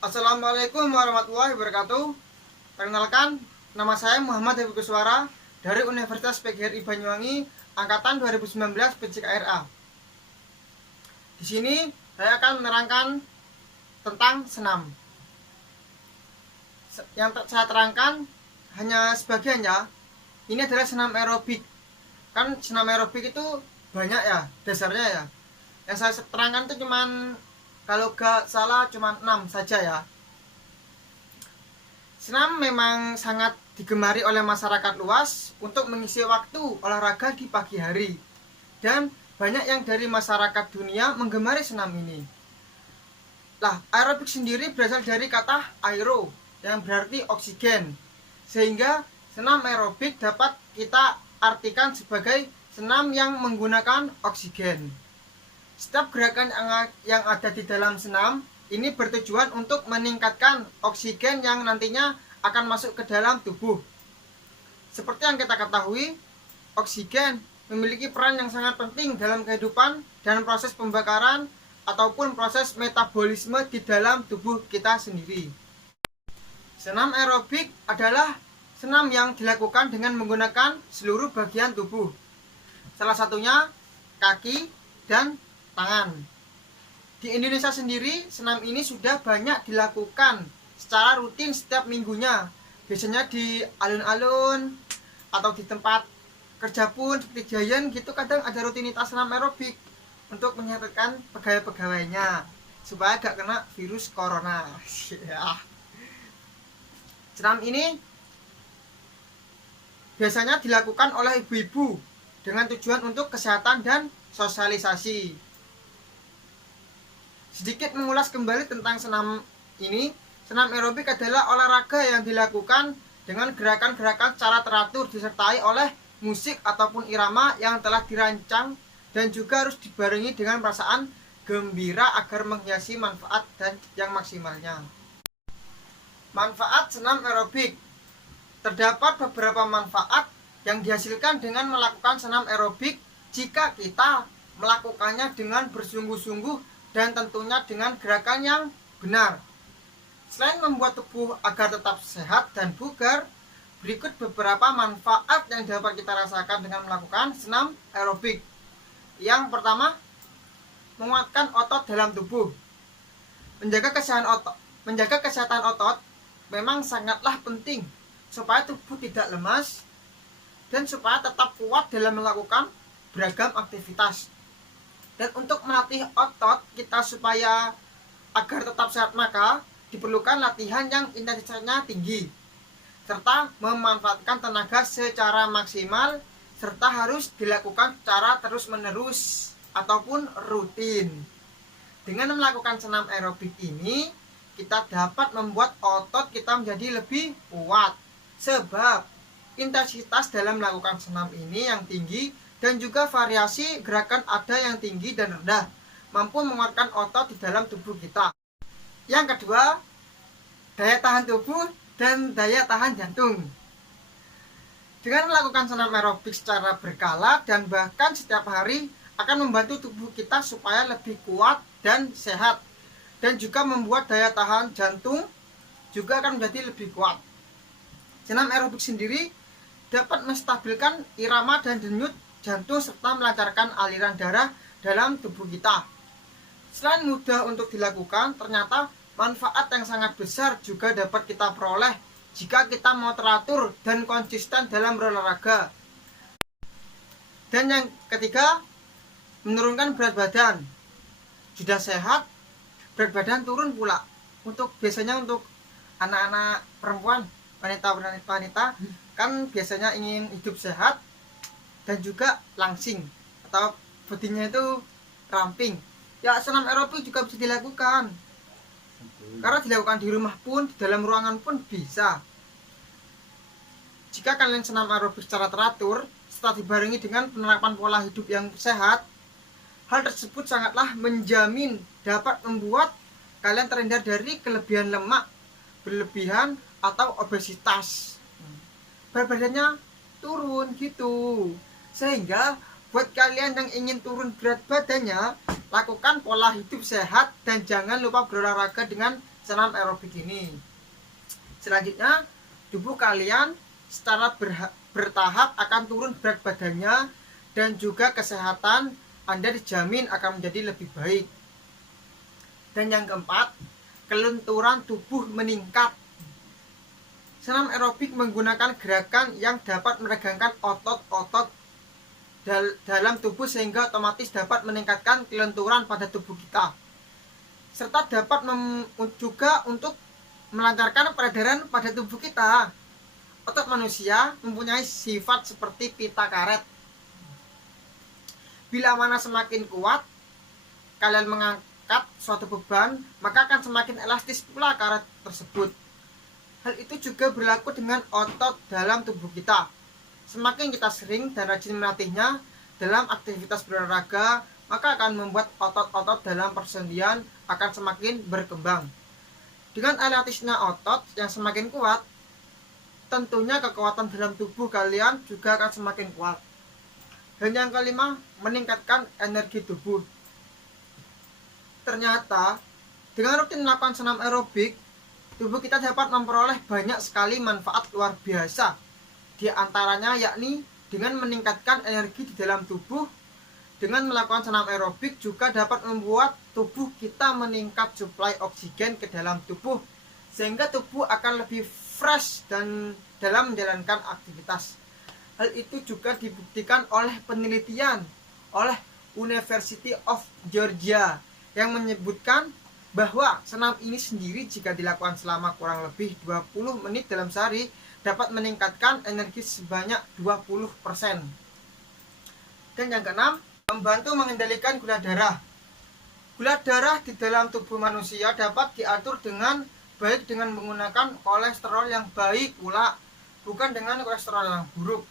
Assalamualaikum warahmatullahi wabarakatuh. Perkenalkan, nama saya Muhammad Habib Kuswara dari Universitas PGRI Banyuwangi, angkatan 2019 PJKRA. Di sini saya akan menerangkan tentang senam. Yang saya terangkan hanya sebagian ya. Ini adalah senam aerobik. Kan senam aerobik itu banyak ya dasarnya ya. Yang saya terangkan itu cuman, kalau gak salah, cuma 6 saja ya. Senam memang sangat digemari oleh masyarakat luas untuk mengisi waktu olahraga di pagi hari. Dan banyak yang dari masyarakat dunia menggemari senam ini. Lah, aerobik sendiri berasal dari kata aero yang berarti oksigen. Sehingga senam aerobik dapat kita artikan sebagai senam yang menggunakan oksigen. Setiap gerakan yang ada di dalam senam ini bertujuan untuk meningkatkan oksigen yang nantinya akan masuk ke dalam tubuh. Seperti yang kita ketahui, oksigen memiliki peran yang sangat penting dalam kehidupan dan proses pembakaran ataupun proses metabolisme di dalam tubuh kita sendiri. Senam aerobik adalah senam yang dilakukan dengan menggunakan seluruh bagian tubuh. Salah satunya kaki dan tangan. Di Indonesia sendiri, senam ini sudah banyak dilakukan secara rutin setiap minggunya. Biasanya di alun-alun atau di tempat kerja pun seperti Giant gitu, kadang ada rutinitas senam aerobik untuk menyehatkan pegawai-pegawainya supaya gak kena virus corona. Senam ini biasanya dilakukan oleh ibu-ibu dengan tujuan untuk kesehatan dan sosialisasi. Sedikit mengulas kembali tentang senam ini. Senam aerobik adalah olahraga yang dilakukan dengan gerakan-gerakan secara teratur disertai oleh musik ataupun irama yang telah dirancang dan juga harus dibarengi dengan perasaan gembira agar menghiasi manfaat dan yang maksimalnya. Manfaat senam aerobik. Terdapat beberapa manfaat yang dihasilkan dengan melakukan senam aerobik jika kita melakukannya dengan bersungguh-sungguh dan tentunya dengan gerakan yang benar. Selain membuat tubuh agar tetap sehat dan bugar, berikut beberapa manfaat yang dapat kita rasakan dengan melakukan senam aerobik. Yang pertama, menguatkan otot dalam tubuh. Menjaga kesehatan otot memang sangatlah penting supaya tubuh tidak lemas dan supaya tetap kuat dalam melakukan beragam aktivitas. Dan untuk melatih otot kita supaya agar tetap sehat, maka diperlukan latihan yang intensitasnya tinggi serta memanfaatkan tenaga secara maksimal, serta harus dilakukan secara terus-menerus ataupun rutin. Dengan melakukan senam aerobik ini, kita dapat membuat otot kita menjadi lebih kuat, sebab intensitas dalam melakukan senam ini yang tinggi dan juga variasi gerakan ada yang tinggi dan rendah, mampu menguatkan otot di dalam tubuh kita. Yang kedua, daya tahan tubuh dan daya tahan jantung. Dengan melakukan senam aerobik secara berkala dan bahkan setiap hari akan membantu tubuh kita supaya lebih kuat dan sehat, dan juga membuat daya tahan jantung juga akan menjadi lebih kuat. Senam aerobik sendiri dapat menstabilkan irama dan denyut jantung serta melancarkan aliran darah dalam tubuh kita. Selain mudah untuk dilakukan, ternyata manfaat yang sangat besar juga dapat kita peroleh jika kita mau teratur dan konsisten dalam berolahraga. Dan yang ketiga, menurunkan berat badan. Sudah sehat, berat badan turun pula. Biasanya untuk anak-anak perempuan, wanita kan biasanya ingin hidup sehat dan juga langsing atau bodinya itu ramping. Ya, senam aerobik juga bisa dilakukan. Karena dilakukan di rumah pun, di dalam ruangan pun bisa. Jika kalian senam aerobik secara teratur, setelah dibarengi dengan penerapan pola hidup yang sehat, hal tersebut sangatlah menjamin dapat membuat kalian terhindar dari kelebihan lemak berlebihan atau obesitas. Berat badannya turun gitu. Sehingga buat kalian yang ingin turun berat badannya, lakukan pola hidup sehat dan jangan lupa berolahraga dengan senam aerobik ini. Selanjutnya, tubuh kalian secara bertahap akan turun berat badannya dan juga kesehatan Anda dijamin akan menjadi lebih baik. Dan yang keempat, kelenturan tubuh meningkat. Senam aerobik menggunakan gerakan yang dapat meregangkan otot-otot dalam tubuh sehingga otomatis dapat meningkatkan kelenturan pada tubuh kita, serta dapat juga untuk melancarkan peredaran pada tubuh kita. Otot manusia mempunyai sifat seperti pita karet. Bila mana semakin kuat kalian mengangkat suatu beban, maka akan semakin elastis pula karet tersebut. Hal itu juga berlaku dengan otot dalam tubuh kita. Semakin kita sering dan rajin melatihnya dalam aktivitas berolahraga, maka akan membuat otot-otot dalam persendian akan semakin berkembang. Dengan elastisnya otot yang semakin kuat, tentunya kekuatan dalam tubuh kalian juga akan semakin kuat. Dan yang kelima, meningkatkan energi tubuh. Ternyata, dengan rutin melakukan senam aerobik, tubuh kita dapat memperoleh banyak sekali manfaat luar biasa. Di antaranya yakni dengan meningkatkan energi di dalam tubuh. Dengan melakukan senam aerobik juga dapat membuat tubuh kita meningkat suplai oksigen ke dalam tubuh, sehingga tubuh akan lebih fresh dan dalam menjalankan aktivitas. Hal itu juga dibuktikan oleh penelitian oleh University of Georgia yang menyebutkan bahwa senam ini sendiri jika dilakukan selama kurang lebih 20 menit dalam sehari dapat meningkatkan energi sebanyak 20%. Dan yang keenam, membantu mengendalikan gula darah. Gula darah di dalam tubuh manusia dapat diatur dengan baik dengan menggunakan kolesterol yang baik pula, bukan dengan kolesterol yang buruk.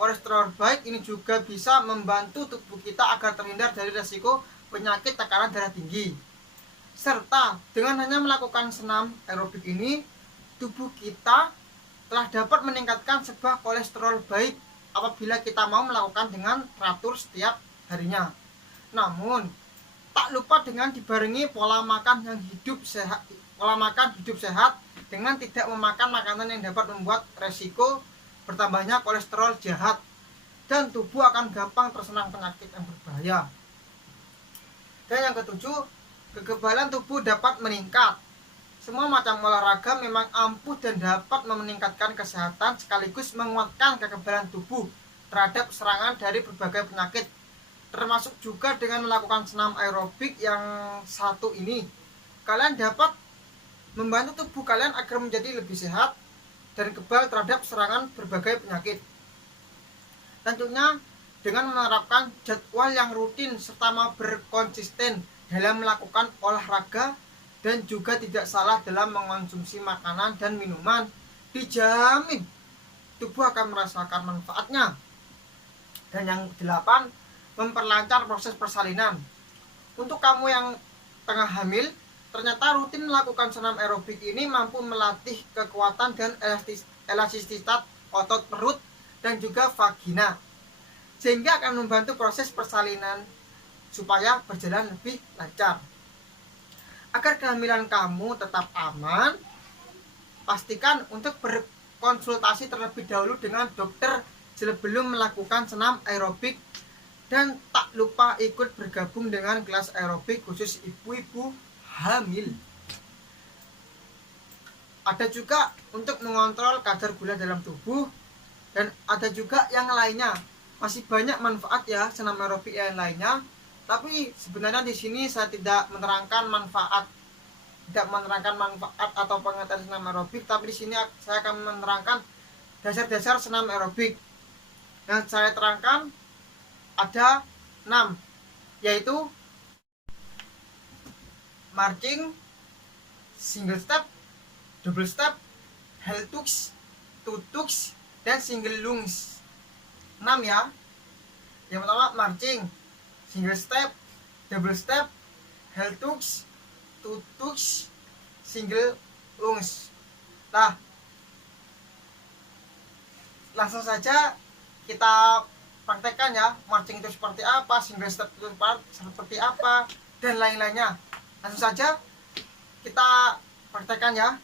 Kolesterol baik ini juga bisa membantu tubuh kita agar terhindar dari risiko penyakit tekanan darah tinggi. Serta dengan hanya melakukan senam aerobik ini, tubuh kita telah dapat meningkatkan sebuah kolesterol baik apabila kita mau melakukan dengan teratur setiap harinya. Namun, tak lupa dengan dibarengi pola makan hidup sehat dengan tidak memakan makanan yang dapat membuat resiko bertambahnya kolesterol jahat, dan tubuh akan gampang terserang penyakit yang berbahaya. Dan yang ketujuh, kekebalan tubuh dapat meningkat. Semua macam olahraga memang ampuh dan dapat meningkatkan kesehatan sekaligus menguatkan kekebalan tubuh terhadap serangan dari berbagai penyakit, termasuk juga dengan melakukan senam aerobik yang satu ini. Kalian dapat membantu tubuh kalian agar menjadi lebih sehat dan kebal terhadap serangan berbagai penyakit. Tentunya dengan menerapkan jadwal yang rutin serta berkonsisten dalam melakukan olahraga dan juga tidak salah dalam mengonsumsi makanan dan minuman, dijamin tubuh akan merasakan manfaatnya. Dan yang kedelapan, memperlancar proses persalinan. Untuk kamu yang tengah hamil, ternyata rutin melakukan senam aerobik ini mampu melatih kekuatan dan elastisitas otot perut dan juga vagina, sehingga akan membantu proses persalinan supaya berjalan lebih lancar. Agar kehamilan kamu tetap aman, pastikan untuk berkonsultasi terlebih dahulu dengan dokter sebelum melakukan senam aerobik, dan tak lupa ikut bergabung dengan kelas aerobik khusus ibu-ibu hamil. Ada juga untuk mengontrol kadar gula dalam tubuh, dan ada juga yang lainnya. Masih banyak manfaat ya senam aerobik yang lainnya. Tapi sebenarnya di sini saya tidak menerangkan manfaat atau pengertian senam aerobik, tapi di sini saya akan menerangkan dasar-dasar senam aerobik. Yang saya terangkan ada 6, yaitu marching, single step, double step, heel tucks, two tucks, dan single lunge. 6 ya. Yang pertama marching, single step, double step, heel tucks, two tucks, single lunge. Nah, langsung saja kita praktekkan ya, marching itu seperti apa, single step itu seperti apa, dan lain-lainnya. Langsung saja kita Praktekkan ya.